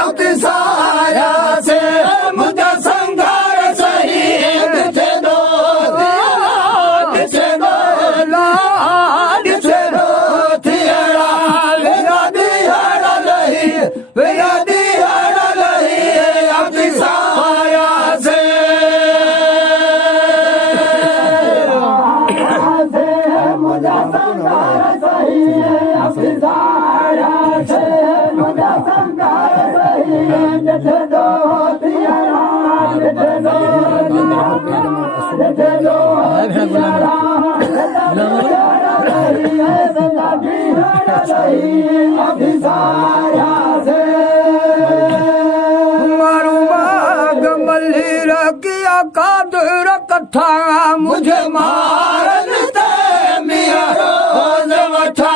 आपके सारे संघर्ष कादर कथा मुझे मारन ते मिया रोज वठा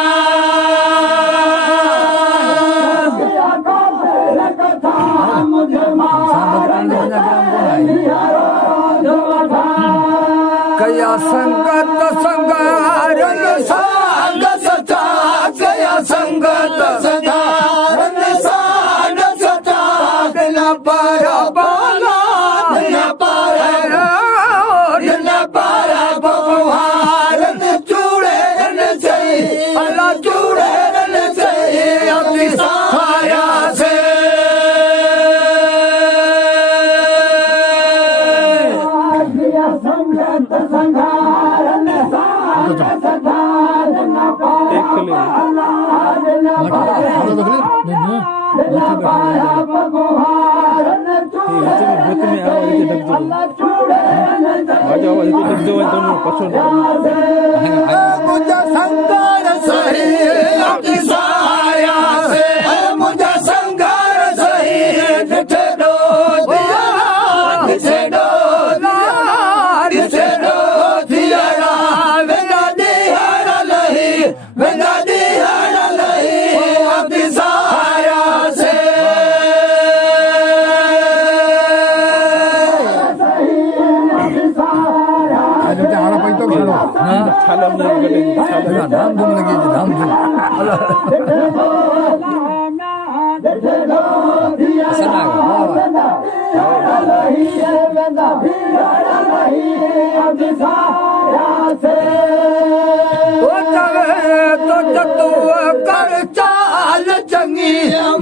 कादर कथा मुझे मारन ते मिया रोज वठा कया संगत संगारन सांग सता कया संगत संगारन सांग सता बिना पाया बाला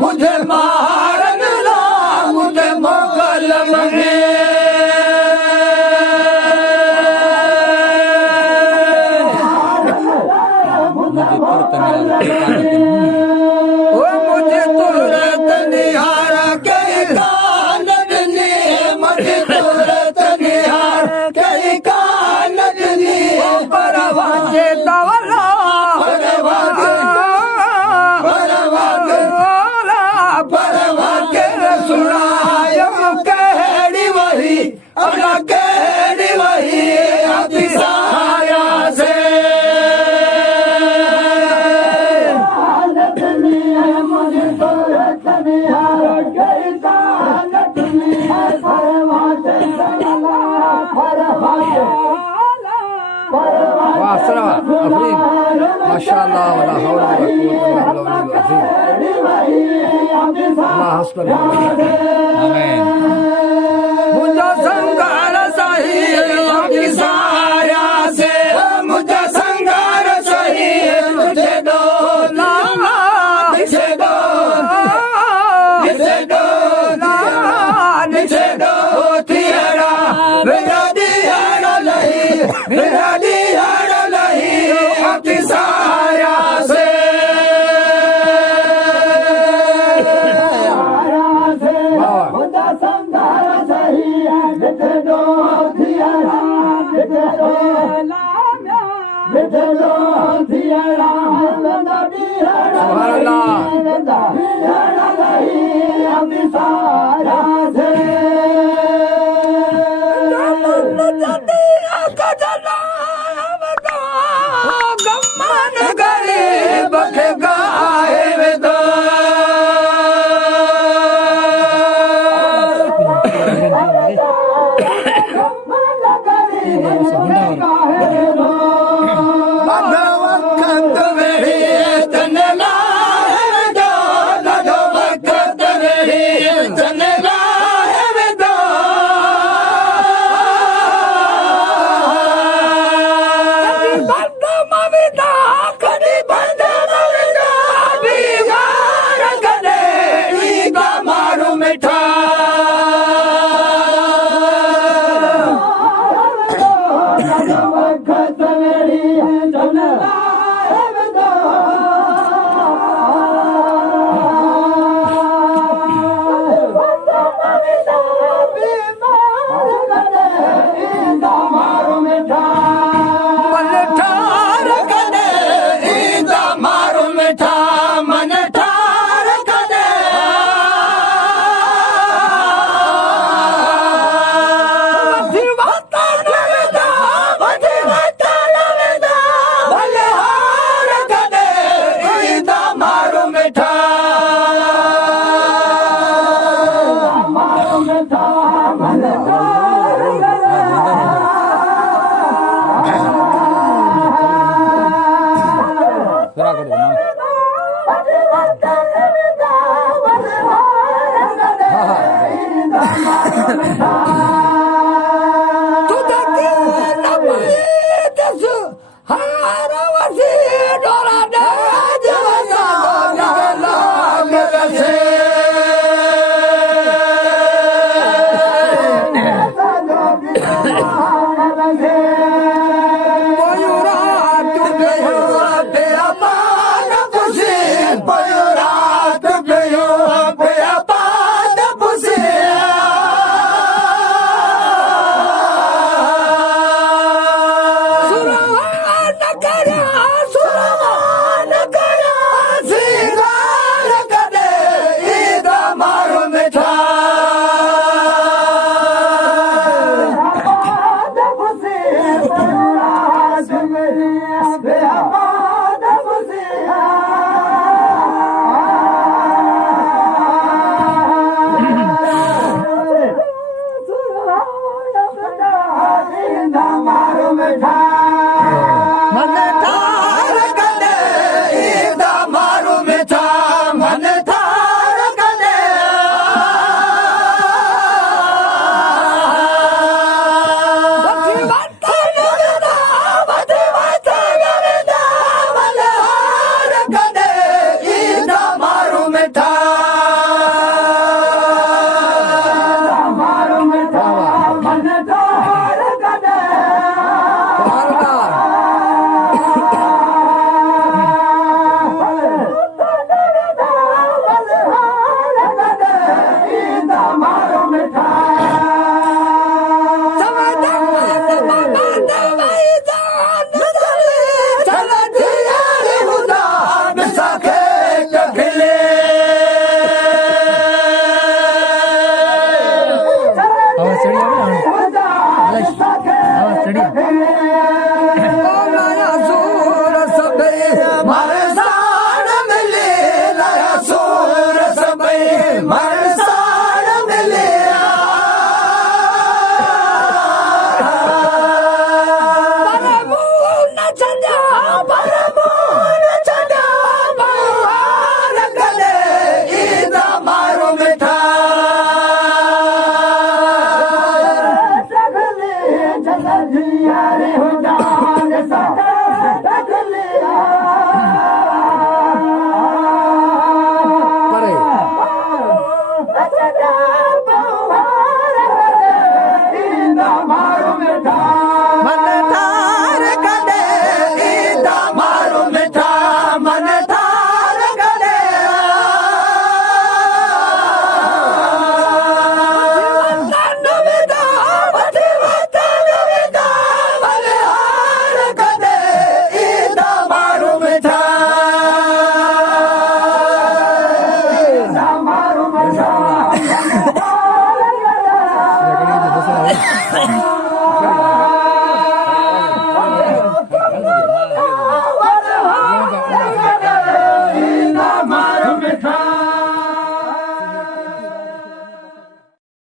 मुझे मारन ला मुझे मोगल मंगे मुझे तुरंत निहार कई काननी मुझे तुरंत निहार कई काननी परवाजे दवला परवाजे सुनाया कहड़ी वही अपना कहड़ी वही अति साया से माशाअल्लाह वला हौला वला कुव्वता इल्ला बिल्लाह आमीन मुझे संगार सही की साया से मुझे संगार सही मुझे दो लामा मुझे दो थियरा मेरा दियारा नहीं मेरा दियारा नहीं अति साया से मुझे संगार सही मुझे दो थियरा मुझे दो लामा मुझे दो थियरा मेरा दियारा नहीं अति साया से गम्मान गरीब के गाए